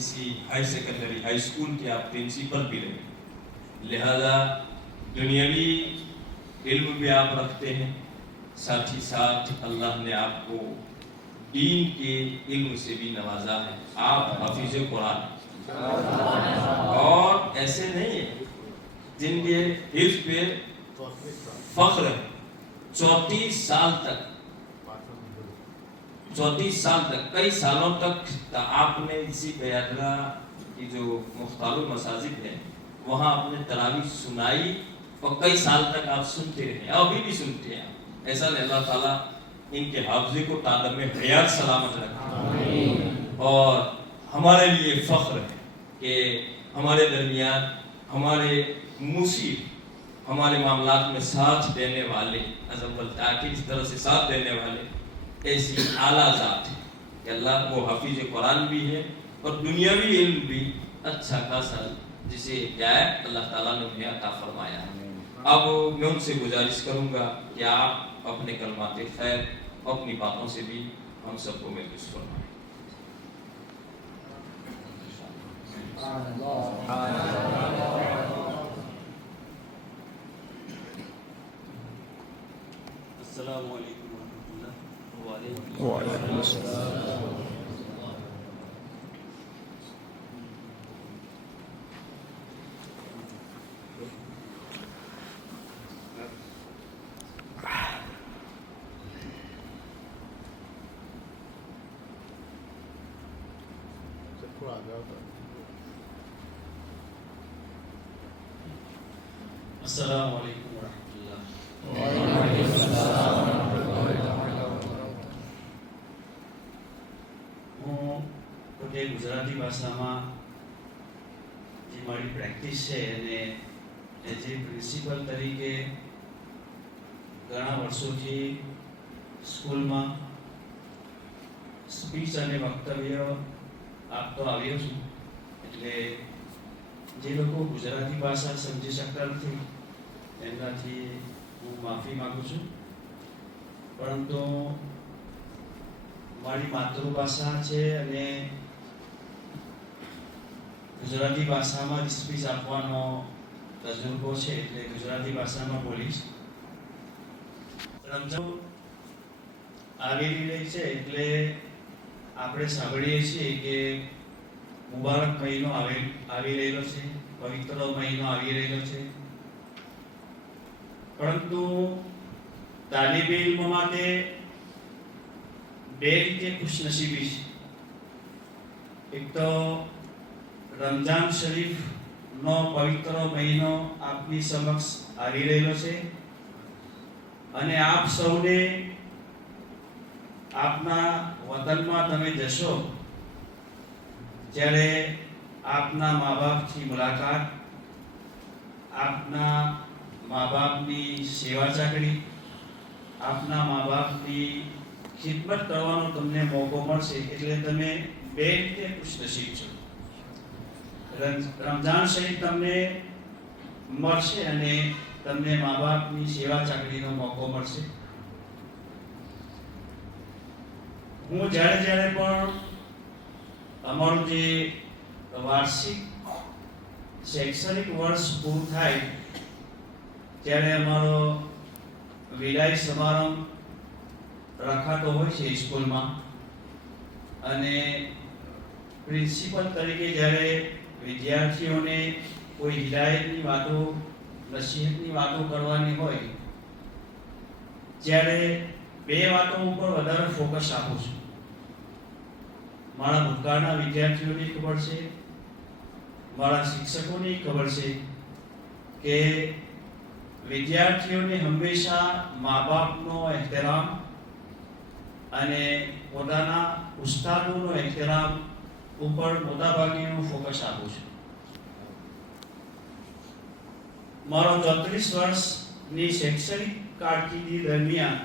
किसी high secondary high school के आप प्रिंसिपल भी रहे, लिहाजा दुनियावी इल्म भी आप रखते हैं, साथ ही साथ अल्लाह ने आपको दीन के इल्म से भी नवाजा है। आप हाफिज कुरान, और ऐसे नहीं है जिनके हिफ्ज पे फख्र है। 34 साल तक, 34 साल तक, कई सालों तक आपने इसी बैदरा की जो मुख्तालिफ मसाजिद है वहाँ अपने तरावी सुनाई, और कई साल तक आप सुनते रहे, अभी भी सुनते हैं। ऐसा अल्लाह ताला इनके हाफ़िज़े को तादाद में हयात सलामत रखे। और हमारे लिए फ़ख्र है कि हमारे दरमियान हमारे मुसीर, हमारे मामलात में साथ देने वाले, इस तरह से साथ देने वाले ऐसी आला ज़ात है कि अल्लाह वो हाफिज़ कुरान भी है और दुनियावी इल्म भी अच्छा खासा जिसे क्या है अल्लाह ताला ने उन्हें अता फरमाया है। अब मैं उनसे गुजारिश करूँगा कि आप अपने कलमात खैर अपनी बातों से भी हम सबको महसूस फरमाएं। अस्सलामु अलैकुम वरहमतुल्लाह। वालेकुम अस्सलाम। अस्सलामु अलैकुम वरहमतुल्लाह। હું પોતે ગુજરાતી ભાષામાં જે મારી પ્રેક્ટિસ છે અને એઝ એ પ્રિન્સિપલ તરીકે ઘણા વર્ષોથી સ્કૂલમાં સ્પીચ અને વક્તવ્ય આપતો આવ્યો છું, એટલે જે લોકો ગુજરાતી ભાષા સમજી શકતા નથી એમનાથી હું માફી માગું છું, પરંતુ મારી માતૃભાષા છે અને ગુજરાતી ભાષામાં જ સ્પીચ આપવાનો તજુર્બો છે, એટલે ગુજરાતી ભાષામાં બોલીશ. રમઝાન આવી રહી છે એટલે આપણે સાંભળીએ છીએ કે મુબારક મહિનો આવી રહેલો છે, પવિત્ર મહિનો આવી રહેલો છે, પરંતુ તાલીબે ઇલ્મ માટે બે રીતે ખુશનસીબી છે. એક તો રમઝાન શરીફનો પવિત્ર મહિનો આપની સમક્ષ આવી રહેલો છે અને આપ સૌને આપના વતનમાં તમે જશો જ્યારે આપના મા બાપથી મુલાકાત, આપના મા બાપની સેવા ચાકરી, આપના મા બાપની ખિદમત કરવાનો તમને મોકો મળશે, એટલે તમે બે રીતે ખુશનસીબ છો. રમઝાન શરીફ તમને મળશે અને તમને મા બાપની સેવા ચાકરીનો મોકો મળશે. હું જ્યારે પણ અમારું જે વાર્ષિક શૈક્ષણિક વર્ષ પૂરું થાય ત્યારે અમારો વિદાય સમારંભ રખાતો હોય છે સ્કૂલમાં, અને પ્રિન્સિપલ તરીકે જ્યારે વિદ્યાર્થીઓને કોઈ હિદાયતની વાતો, નસીહતની વાતો કરવાની હોય ત્યારે બે વાતો ઉપર વધારે ફોકસ આપું છું. મારા ભૂતકાળના વિદ્યાર્થીઓને ખબર છે, મારા શિક્ષકોને ખબર છે કે વિદ્યાર્થીઓને હંમેશા મા બાપનો એહતરામ અને પોતાના ઉસ્તાદોનો એહતરામ ઉપર મોટાભાગે હું ફોકસ આપું છું. મારો 34 વર્ષની શૈક્ષણિક કારકિર્દી દરમિયાન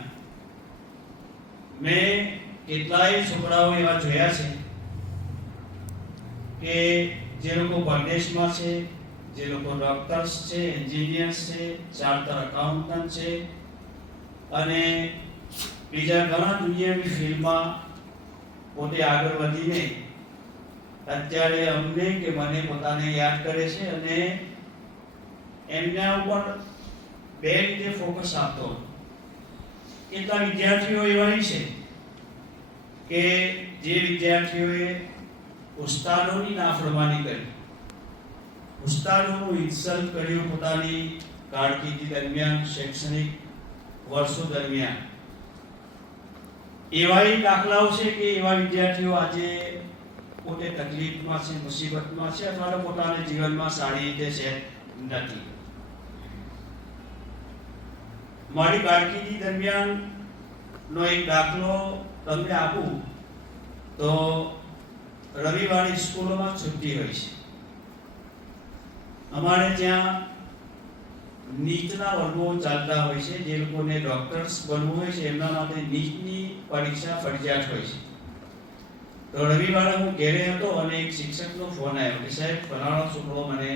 મેં કેટલાય છોકરાઓ એવા જોયા છે કે જે લોકો પરદેશમાં છે, જે લોકો ડોક્ટર્સ છે, એન્જિનિયર્સ છે, ચાર્ટર એકાઉન્ટન્ટ છે અને બીજા ઘણા દુનિયાની ફિલ્ડમાં પોતે આગળ વધીને અત્યારે અમને કે મને પોતાને યાદ કરે છે અને એમના ઉપર બે રીતે ફોકસ આપતો. કેટલા વિદ્યાર્થીઓ એવા છે કે જે વિદ્યાર્થીઓએ ઉસ્તાદોની નાફરમાની કરી, ઉસ્તાદોનું ઇન્સલ્ટ કર્યું પોતાની કારકિર્દી દરમિયાન, શૈક્ષણિક વર્ષો દરમિયાન, એવા દાખલાઓ છે કે એવા વિદ્યાર્થીઓ આજે પોતે તકલીફમાં છે, મુસીબતમાં છે, અથવા તો પોતાના જીવનમાં સારી રીતે સેટ નથી. મારી કારકિર્દી દરમિયાન નો એક દાખલો તમને આપું તો રવિવારે સ્કૂલોમાં છુટ્ટી હોય છે. અમારે ત્યાં નીટના વર્ગો ચાલતા હોય છે. જે લોકોને ડોક્ટર્સ બનવું હોય છે એમના માટે નીટની પરીક્ષા ફરજિયાત હોય છે. તો રવિવારે હું ઘેરે હતો અને એક શિક્ષકનો ફોન આવ્યો કે સાહેબ ફલાણો છોકરો મને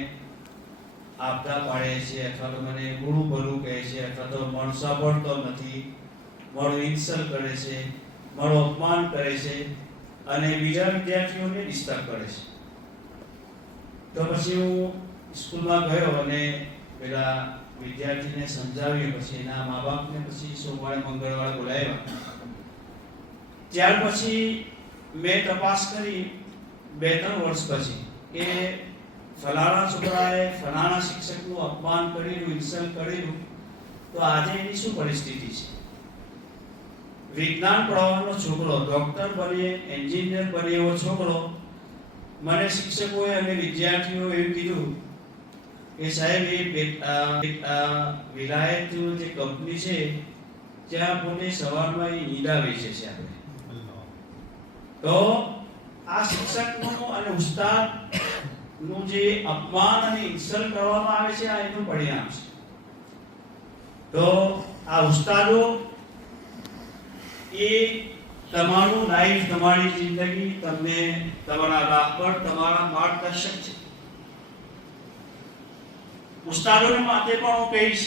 આપતા પાડે છે, અથવા તો મને ગુરુ ભલું કહે છે, અથવા તો મન સાંભળતો નથી, મારું ઇન્સલ્ટ કરે છે, મારું અપમાન કરે છે અને બીજા વિદ્યાર્થીઓને ડિસ્ટર્બ કરે છે. તો પછી હું સ્કૂલમાં ગયો અને પેલા વિદ્યાર્થીને સમજાવ્યું. પછી એના મા બાપને પછી સોમવારે મંગળવારે બોલાવ્યા. ત્યાર પછી મેં તપાસ કરી 2-3 વર્ષ પછી કે ફલાણા છોકરાએ ફલાણા શિક્ષકનું અપમાન કર્યું, ઇન્સલ્ટ કર્યું, તો આજે એની શું પરિસ્થિતિ છે. વિજ્ઞાન પઢાવવાનો છોકરો ડોક્ટર બને, એન્જિનિયર બને એવો છોકરો, મને શિક્ષકોએ અને વિદ્યાર્થીઓએ એવું કીધું કે સાહેબ એ વિલાયત જે કંપની છે ત્યાં પોતે સવારમાં એ ઈંડા વેચે છે. આપણે તો આ શિક્ષકનું અને ઉસ્તાદનું જે અપમાન અને ઇન્સલ્ટ કરવામાં આવે છે, આ એનું પરિણામ છે. તો આ ઉસ્તાદો એ તમારું લાઈફ, તમારી જિંદગી, તમને તમારા રાહબર, તમારા માર્ગદર્શક છે. ઉસ્તાદોને માટે પણ હું કહીશ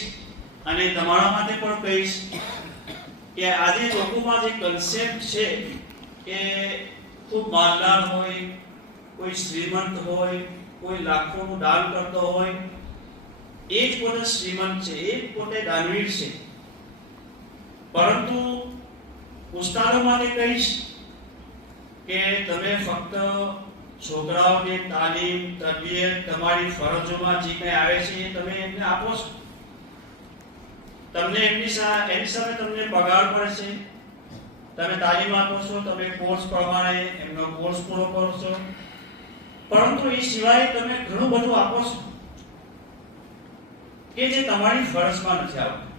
અને તમારા માટે પણ કહીશ કે આજે લોકોમાં જે કન્સેપ્ટ છે કે ખૂબ માલદાર હોય, કોઈ શ્રીમંત હોય, કોઈ લાખોનું દાન કરતો હોય, એ જ પોતે શ્રીમંત છે, એ જ પોતે દાનવીર છે. પરંતુ ઉસ્તાદો માટે કહીશ કે તમે ફક્ત છોકરાઓને તાલીમ, તરબિયત, તમારી ફરજોમાં જે કંઈ આવે છે એ તમે એમને આપો છો. તમને એની સામે તમને પગાર મળે છે, તમે તાલીમ આપો છો, તમે કોર્સ પ્રમાણે એમનો કોર્સ પૂરો કરો છો, પરંતુ એ સિવાય તમે ઘણું બધું આપો છો કે જે તમારી ફરજમાં નથી આવતું.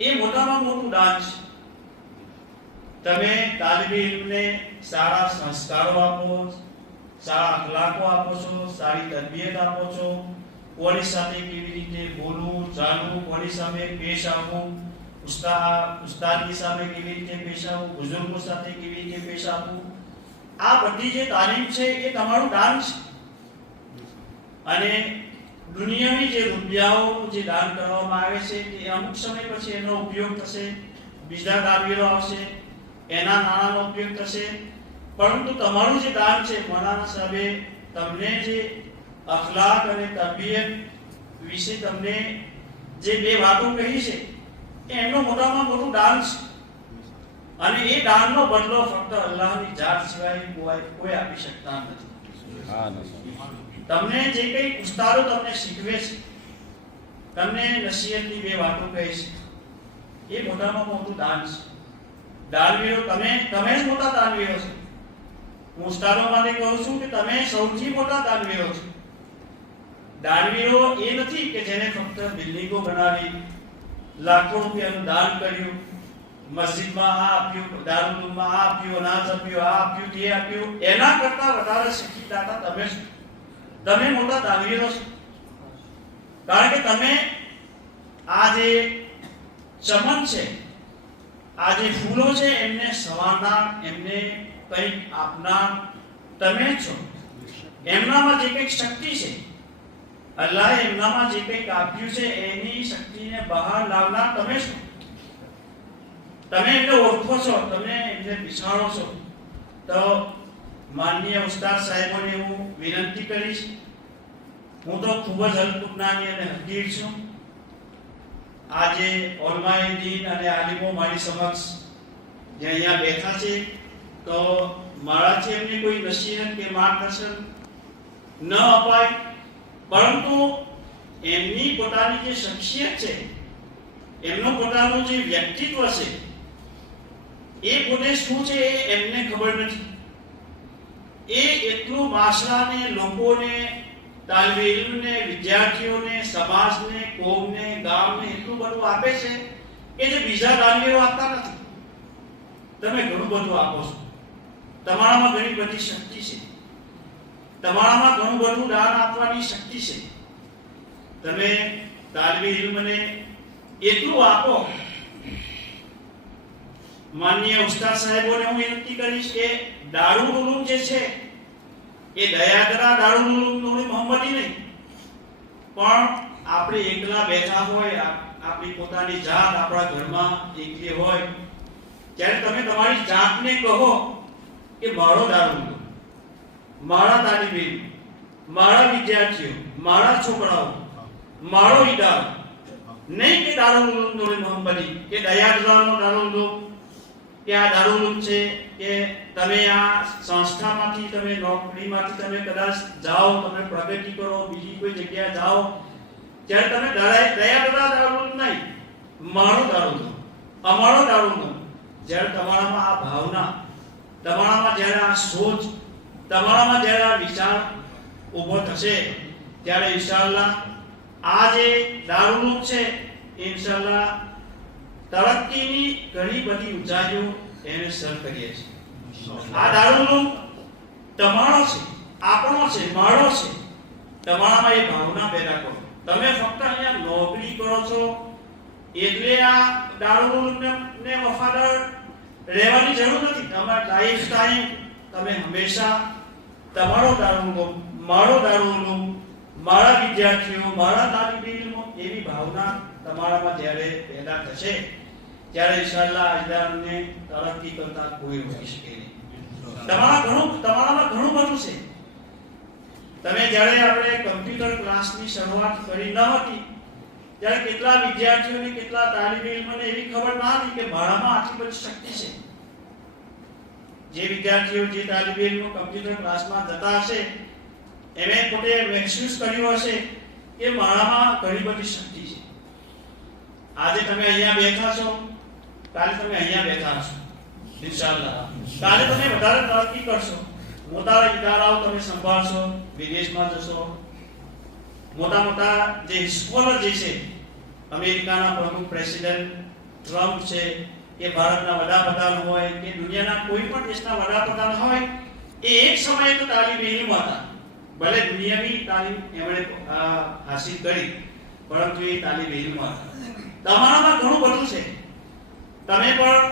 એ મોટામાં મોટું દાન છે. તમે તાલિબે ઇલ્મને સારા સંસ્કારો આપો, સારા અખલાકો આપો છો, સારી તરબિયત આપો છો, કોની સાથે કેવી રીતે બોલવું, ચાલવું, કોની સામે પેશ આવવું, ઉસ્તાદની સામે કેવી રીતે પેશ આવવું, બુઝુર્ગો સાથે કેવી રીતે પેશ આવવું, આ બધી જે તાલીમ છે એ તમારું દાન છે. અને દુનિયાની જે રૂપિયાઓનું જે દાન કરવામાં આવે છે તે અમુક સમય પછી એનો ઉપયોગ થશે, બીજા દાનવીરો આવશે, એના નાણાંનો ઉપયોગ થશે. પરંતુ તમારું જે દાન છે, મૌલાના સાહેબે તમને જે અખલાક અને તરબિયત વિશે તમને જે 2 વાતો કહી છે એ એમનું મોટામાં મોટું દાન છે. અને એ દાનનો બદલો ફક્ત અલ્લાહની જાત સિવાય કોઈ આપી શકતા નથી. તમને જે કંઈ ઉસ્તાદો તમને શીખવે છે, તમને નસીહતની 2 વાતો કહે છે, એ મોટામાં મોટું દાન છે. દાનવીરો તમે જ મોટા દાનવીરો છો. હું ઉસ્તાદો માટે કહું છું કે તમે સૌથી મોટા દાનવીરો છો. દાનવીરો એ નથી કે જેને ફક્ત બિલ્ડિંગો બનાવી, લાખો રૂપિયાનું દાન કર્યું, મસ્જિદમાં આ આપ્યું, દારૂલમાં આ આપ્યું, અનાજ આપ્યું, આ આપ્યું, તે આપ્યું, એના કરતા વધારે શીખી દાતા તમે છો. તમે મોટા દાનવીરો છો. કારણ કે તમે આ જે ચમન છે, આ જે ફૂલો છે એમને સવારનાર, એમને કંઈક આપનાર તમે જ છો. એમનામાં જે કંઈક શક્તિ છે, અલ્લાહે એમનામાં જે કંઈક આપ્યું છે એની શક્તિને બહાર લાવનાર તમે છો. તમે એમને ઓળખો છો, તમે એમને પછાણો છો. તો માનનીય ઉસ્તાદ સાહેબોને હું વિનંતી કરીશ. હું તો ખૂબ જ અલ્પજ્ઞાની અને હકીર છું. આજે ઓલમાએ દીન અને આલિમો મારી સમક્ષ જે અહીંયા બેઠા છે, તો મારાથી એમને કોઈ નસીહત કે માર્ગદર્શન ન અપાય, પરંતુ એમની પોતાની જે શખ્સિયત છે, એમનું પોતાનું જે વ્યક્તિત્વ છે, એ પોતે શું છે એ એમને ખબર નથી. એ એટલું માસરાને, લોકોને, તાલિબે ઇલ્મને, વિદ્યાર્થીઓને, સમાજને, કોમને, ગામને એટલું બધું આપે છે કે જે બીજા દાનવીરો આપતા નથી. તમે ઘણું બધું આપો છો, તમારામાં ઘણી બધી શક્તિ છે, તમારામાં ઘણું બધું દાન આપવાની શક્તિ છે. તમે તાલિબે ઇલ્મને એટલું આપો. માનનીય ઉસ્તાદ સાહેબોને હું વિનંતી કરીશ કે દારૂલ ઉલૂમ જે છે એ દયાદરા દારૂલ ઉલૂમ મોહમ્મદી નહીં, પણ આપણે એકલા બેઠા હોય, આપણી પોતાની જાત આપણા ઘરમાં એકલી હોય, ત્યારે તમે તમારી જાતને કહો કે મારો દારૂલ ઉલૂમ, મારા તાલિબે ઇલ્મ, મારા વિદ્યાર્થીઓ, મારા છોકરાઓ, મારો ઈદારો, નહીં કે દારૂલ ઉલૂમ મોહમ્મદી કે દયાદરાનો દારૂલ ઉલૂમ કે આ દારૂલ ઉલૂમ છે કે તમે આ સંસ્થામાંથી, તમે નોકરીમાંથી તમે કદાચ જાઓ, તમે પ્રગતિ કરો, બીજી કોઈ જગ્યાએ જાઓ, ત્યારે તમે દયાદરા દારૂલ ઉલૂમ નહીં, મારો દારૂલ ઉલૂમ, અમારો દારૂલ ઉલૂમ. જ્યારે તમારામાં આ ભાવના, તમારામાં જ્યારે આ સોચ, તમારામાં જ્યારે આ વિચાર ઊભો થશે, ત્યારે ઇન્શાઅલ્લાહ આ જે દારૂલ ઉલૂમ છે ઇન્શાઅલ્લાહ તરક્કીની ઘણી બધી ઊંચાઈઓ એને સર કરીએ છીએ. આ દારૂલ ઉલૂમ તમારો છે, આપણો છે, મારો છે. તમારામાં એ ભાવના પેદા કરો. તમે ફક્ત અહીંયા નોકરી કરો છો એટલે આ દારૂલ ઉલૂમને વફાદાર રહેવાની જરૂર નથી. તમારા લાઈફ ટાઈમ તમે હંમેશા તમારો દારૂલ ઉલૂમ, મારો દારૂલ ઉલૂમ, મારા વિદ્યાર્થીઓ, મારા તાલિબે ઇલ્મો, એવી ભાવના તમારામાં જ્યારે પેદા થશે, ત્યારે ઇન્શાઅલ્લાહ અજદારને તરક્કી કરતા કોઈ રોકી શકે નહીં. તમારામાં ઘણું બધું છે. તમે જ્યારે આપણે કમ્પ્યુટર ક્લાસની શરૂઆત કરી ન હતી, ત્યારે કેટલા વિદ્યાર્થીઓને, કેટલા તાલિબે ઇલ્મને એવી ખબર ન હતી કે મારામાં આટલી બધી શક્તિ છે. જે વિદ્યાર્થીઓ, જે તાલિબે ઇલ્મો કમ્પ્યુટર ક્લાસમાં જતા હશે, એને પોતે મહેસૂસ કર્યું હશે કે મારામાં ઘણી બધી શક્તિ છે. આજે તમે અહીંયા બેઠા છો, કાલે તમે અહીંયા બેઠા હશો ઇન્શાઅલ્લાહ. કાલે તમે વધારે તરક્કી કરશો, મોટા ઇદારાઓ તમે સંભાળશો, વિદેશમાં જશો, મોટા મોટા જે સ્કોલર જે છે, અમેરિકાના પ્રમુખ પ્રેસિડેન્ટ ટ્રમ્પ છે, કે ભારતના વડાપ્રધાન હોય કે દુનિયાના કોઈ પણ દેશના વડાપ્રધાન હોય, એ એક સમયે તો તાલિબે ઇલ્મ હતા. ભલે દુનિયાવી તાલીમ એમણે હાસિલ કરી, પરંતુ એ તાલિબે ઇલ્મ હતા. તમારામાં ઘણું બધું છે, તમે પણ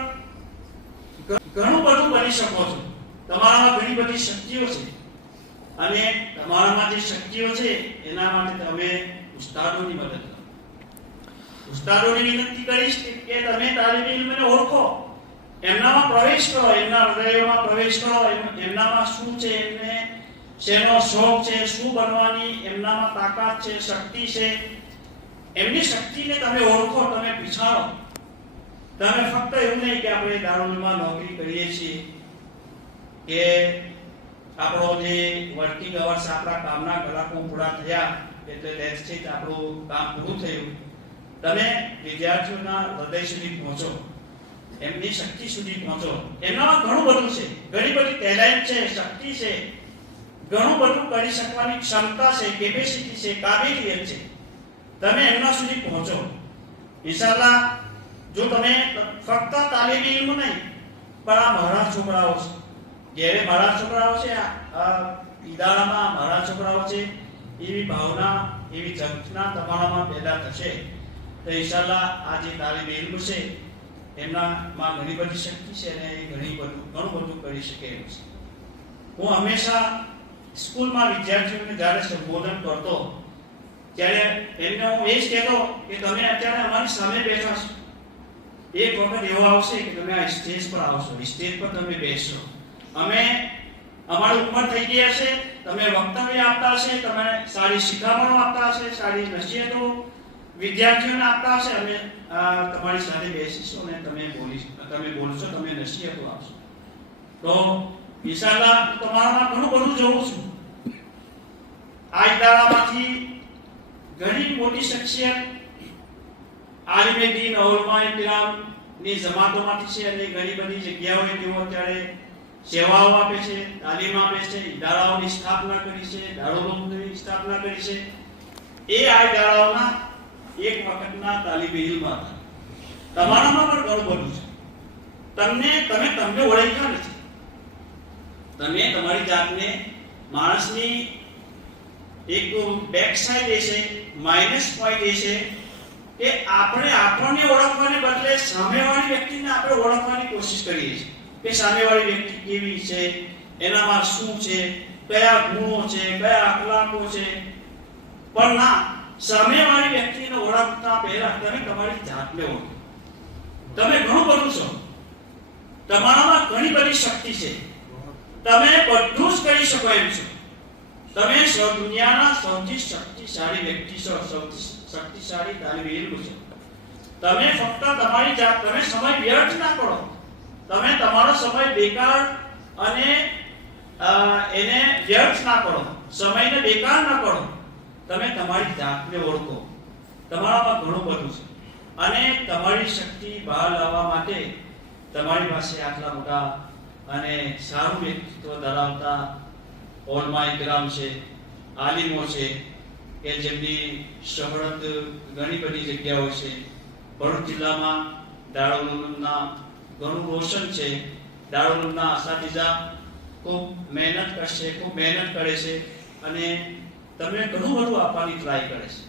ઘણું બધું બની શકો છો. તમારામાં ઘણી બધી શક્તિઓ છે, અને તમારામાં જે શક્તિઓ છે એના માટે તમે ઉસ્તાદોની મદદ લો. ઉસ્તાદોને વિનંતી કરીશ કે તમે તાલિબે ઇલ્મને ઓળખો, એમનામાં પ્રવેશ કરો, એમના હૃદયોમાં પ્રવેશ કરો, એમનામાં શું છે, એમને શેનો શોખ છે, શું બનવાની એમનામાં તાકાત છે, શક્તિ છે, એમની શક્તિને તમે ઓળખો, તમે પીછાડો. તમે ફક્ત એવું નહીં કે આપણે દારૂલ ઉલૂમમાં નોકરી કરીએ છીએ કે આપણો જે વર્કિંગ અવર્સ, આપણા કામના કલાકો પૂરા થયા એટલે લેટ્સ ઇટ, આપણું કામ પૂરું થયું. તમે વિદ્યાર્થીઓના હૃદય સુધી પહોંચો, એમની શક્તિ સુધી પહોંચો. એમનામાં ઘણું બધું છે, ઘણી બધી ટેલેન્ટ છે, શક્તિ છે, ઘણું બધું કરી શકવાની ક્ષમતા છે, કેપેસિટી છે, કાબિલિયત છે. તમે એમના સુધી પહોંચો ઇન્શાઅલ્લાહ. જો તમે ફક્ત તાલિબે ઇલ્મ નહીં, પણ આ મારા છોકરાઓ છે, જ્યારે મારા છોકરાઓ છે, આ ઇદારામાં મારા છોકરાઓ છે, એવી ભાવના, એવી ઝંખના તમારામાં પેદા થશે, તો ઇન્શાઅલ્લાહ આ જે તાલિબે ઇલ્મ છે એમનામાં ઘણી બધી શક્તિ છે અને એ ઘણું બધું કરી શકે એમ છે. હું હંમેશા સ્કૂલમાં વિદ્યાર્થીઓને જ્યારે સંબોધન કરતો, ત્યારે એમને હું એ જ કહેતો કે તમે અત્યારે અમારી સામે બેઠા છો, એક વખત એવો આવશે કે તમે આ સ્ટેજ પર આવશો, સ્ટેજ પર તમે બેસશો, અમે અમારી ઉંમર થઈ ગઈ હશે, તમે વક્તવ્ય આપતા હશે, તમે સારી શિખામણો આપતા હશે, સારી નસીહતો વિદ્યાર્થીઓને આપતા હશે, અમે તમારી સાથે બેસીશું અને તમે બોલશો, તમે નસીહતો આપશો. તો ઇન્શાઅલ્લાહ તમારામાં ઘણું બધું જોઉં છું. આ ઇદારામાંથી ઘણી મોટી શખ્સિયત આલિમે દીન ઉલમાએ કિરામ ની જમાતોમાંથી છે અને ઘણી બધી જગ્યાઓએ તેઓ અત્યારે સેવાઓ આપે છે, તાલીમ આપે છે, ઇદારાઓની સ્થાપના કરી છે, દારૂલની સ્થાપના કરી છે. એ આ ઇદારાઓના એક વખતના તાલીબે ઇલ્મ હતા. તમારામાં પણ ઘણું બધું છે. તમને ઓળખ્યા નથી. તમે તમારી જાતને માણસની એક બેક સાઈડ એ છે, માઇનસ પોઈન્ટ એ છે કે આપણે આપણને ઓળખવાને બદલે સામેવાળી વ્યક્તિને આપણે ઓળખવાની કોશિશ કરીએ છીએ કે સામેવાળી વ્યક્તિ કેવી છે, એનામાં શું છે, કયા ગુણો છે, કયા અખલાકો છે. પણ ના, સામેવાળી વ્યક્તિને ઓળખતા પહેલા તમે તમારી જાતને ઓળખો. તમે ઘણું બધું છો, તમારામાં ઘણી બધી શક્તિ છે, તમે બધું જ કરી શકો એમ છો. તમે દુનિયાના સૌથી શક્તિશાળી વ્યક્તિ છો, સૌથી શક્તિશાળી તાલીબે ઇલ્મ છો. તમે ફક્ત તમારી જાત, તમે સમય વ્યર્થ ના કરો. તમે તમારો સમય બેકાર અને એને વ્યર્થ ના કરો, સમયને બેકાર ના કરો. તમે તમારી જાતને ઓળખો. તમારામાં ઘણું બધું છે અને તમારી શક્તિ બહાર લાવવા માટે તમારી પાસે આટલા મોટા અને સારું વ્યક્તિત્વ ધરાવતા ઉલમાએ કિરામ છે, આલિમો છે કે જેમની શહોરત ઘણી બધી જગ્યાઓ છે. ભરૂચ જિલ્લામાં દારૂલ ઉલૂમના ઘણું રોશન છે. દારૂલ ઉલૂમના અસાતિઝા ખૂબ મહેનત કરે છે અને તમને ઘણું બધું આપવાની ટ્રાય કરે છે.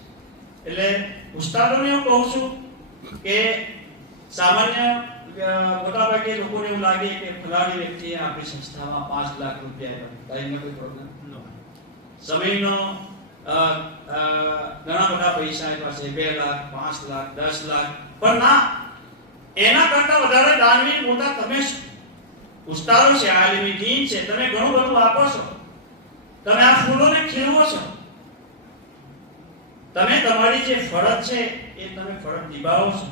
એટલે ઉસ્તાદોને હું કહું છું કે સામાન્ય મોટાભાગે લોકોને એવું લાગે કે ફલાણી વ્યક્તિએ આપણી સંસ્થામાં 5 લાખ રૂપિયા આપ્યા, કોઈ પ્રોબ્લેમ સમયનો ઘણા બધા પૈસા આપ્યા છે, 2 લાખ, 5 લાખ, 10 લાખ. પણ ના, એના કરતા વધારે દાનવીર મોટા તમે છો. ઉસ્તાદો છે, આલિમે દીન છે, તમે ઘણું બધું આપો છો. તમે આ ફૂલોને ખીલવો છો. તમે તમારી જે ફરજ છે એ તમે ફરજ નિભાવો છો.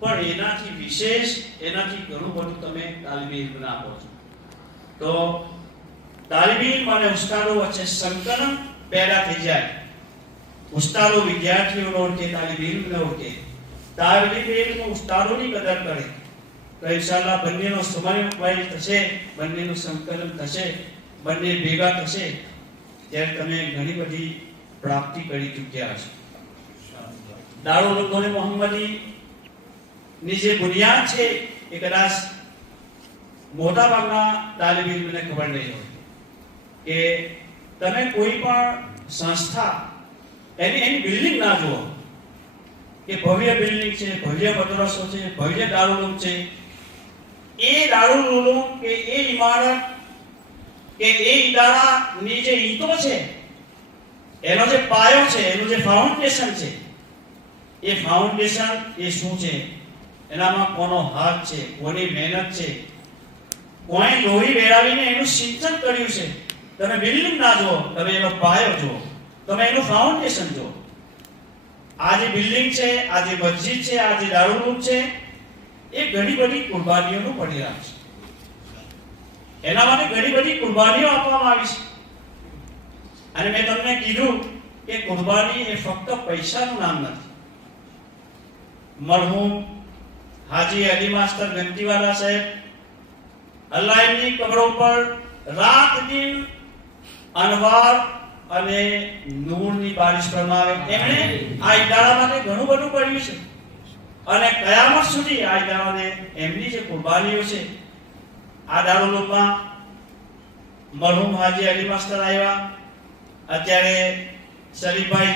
પણ એનાથી વિશેષ, એનાથી ઘણું બધું તમે તાલીબે ઇલ્મને આપો છો. તો તાલીબે ઇલ્મ અને ઉસ્તાદો વચ્ચે સંકલન પેદા થઈ જાય. ઉસ્તાદો વિદ્યાર્થીઓને ઓળખે, તાલીબે ઇલ્મને ઓળખે, તાલીબે ઇલ્મ ઉસ્તાદોની કદર કરે તો ઇન્શાઅલ્લાહ બંનેનો સમન્વય થશે, બંનેનું સંકલન થશે, બંને ભેગા થશે ત્યારે તમે ઘણી બધી પ્રાપ્તિ કરી ચૂક્યા છો. દારૂલ ઉલૂમ મોહમ્મદી ની જે બુનિયાદ છે એ કદાચ મોટા ભાગના તાલીબે ઇલ્મને ખબર નહીં હોય કે તમે કોઈ પણ સંસ્થા એની બિલ્ડિંગ ના જુઓ કે ભવ્ય બિલ્ડિંગ છે, ભવ્ય મદ્રસો છે, ભવ્ય દારૂલ ઉલૂમ છે. એ દારૂલ ઉલૂમ કે એ ઇમારત કે એ ઇદારાની જે ઈંટો છે, એનો જે પાયો છે, એનું જે ફાઉન્ડેશન છે, એ ફાઉન્ડેશન એ શું છે, એનામાં કોનો હાથ છે, કોની મહેનત છે, કોઈ લોહી વેરાવીને એનું સિંચન કર્યું છે. તમે બિલ્ડિંગ ના જુઓ, તમે એનો પાયો જુઓ, તમે એનું ફાઉન્ડેશન જુઓ. આ જે બિલ્ડિંગ છે, આ જે મસ્જિદ છે, આ જે દારૂલ ઉલૂમ છે, એ ઘણી બધી કુરબાનીઓનું પરિણામ છે. એના માટે ઘણી બધી કુરબાનીઓ આપવામાં આવી છે. અને મેં તમને કીધું કે કુરબાની એ ફક્ત પૈસાનું નામ નથી. મરહૂમ હાજી અલી માસ્ટર ગંતીવાલા સાહેબ, અલ્લાહ એમની કબરો પર રાત દિન અનવાર અને નૂરની બારિશ ફરમાવે. એમણે આ ઇદારા માટે ઘણું બધું કર્યું છે અને કયામત સુધી આ ઇદારાને એમની જે કુરબાનીઓ છે. આ દારૂલ ઉલૂમમાં મરહૂમ હાજી અલી માસ્ટર આવ્યા, અત્યારે શરીફભાઈ